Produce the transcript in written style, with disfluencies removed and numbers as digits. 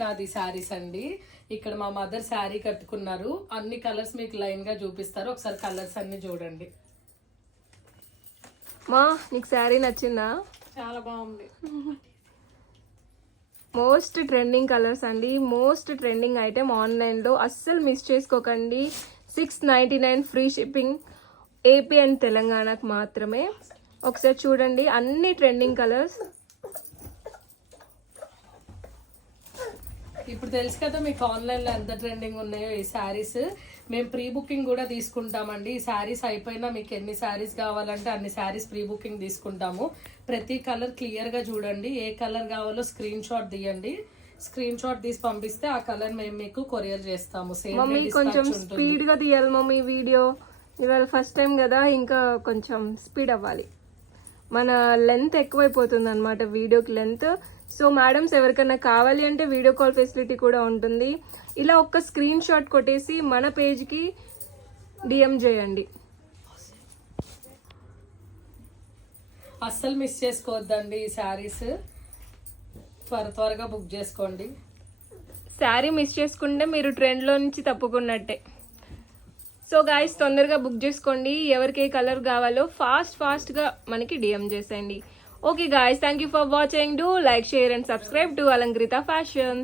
ఖాదీ శారీస్ అండి. ఇక్కడ మా మదర్ శారీ కట్టుకున్నారు. అన్ని కలర్స్ మీకు లైన్ గా చూపిస్తారు. ఒకసారి కలర్స్ అన్ని చూడండి. మా నీకు శారీ నచ్చిందా? చాలా బాగుంది. మోస్ట్ ట్రెండింగ్ కలర్స్ అండి, మోస్ట్ ట్రెండింగ్ ఐటెం ఆన్లైన్లో. అస్సలు మిస్ చేసుకోకండి. 699 ఫ్రీ షిప్పింగ్, ఏపీ అండ్ తెలంగాణకు మాత్రమే. ఒకసారి చూడండి, అన్ని ట్రెండింగ్ కలర్స్. ఇప్పుడు తెలుసు కదా మీకు ఆన్లైన్లో ఎంత ట్రెండింగ్ ఉన్నాయో ఈ శారీస్. మేము ప్రీ బుకింగ్ కూడా తీసుకుంటామండి. ఈ శారీస్ అయిపోయినా మీకు ఎన్ని శారీస్ కావాలంటే అన్ని శారీస్ ప్రీ బుకింగ్ తీసుకుంటాము. ప్రతి కలర్ క్లియర్గా చూడండి. ఏ కలర్ కావాలో స్క్రీన్ షాట్ తీయండి. స్క్రీన్ షాట్ తీసి పంపిస్తే ఆ కలర్ మేము మీకు కొరియర్ చేస్తాము. మమ్మీ కొంచెం స్పీడ్ గా తీయాలి మమ్మీ వీడియో. ఇవాళ ఫస్ట్ టైం కదా, ఇంకా కొంచెం స్పీడ్ అవ్వాలి. మన లెంత్ ఎక్కువైపోతుంది అనమాట, వీడియోకి లెంత్. సో మేడమ్స్ ఎవరికైనా కావాలి అంటే వీడియో కాల్ ఫెసిలిటీ కూడా ఉంటుంది. ఇలా ఒక్క స్క్రీన్ షాట్ కొట్టేసి మన పేజ్కి డిఎం చేయండి. అస్సలు మిస్ చేసుకోవద్దండి ఈ శారీస్. త్వరగా బుక్ చేసుకోండి. శారీ మిస్ చేసుకుంటే మీరు ట్రెండ్లో నుంచి తప్పుకున్నట్టే. సో గాయస్, తొందరగా బుక్ చేసుకోండి. ఎవరికి ఏ కలర్ కావాలో ఫాస్ట్గా మనకి డిఎం చేసేయండి. Okay guys, thank you for watching. Do like, share and subscribe to Alankrita fashion.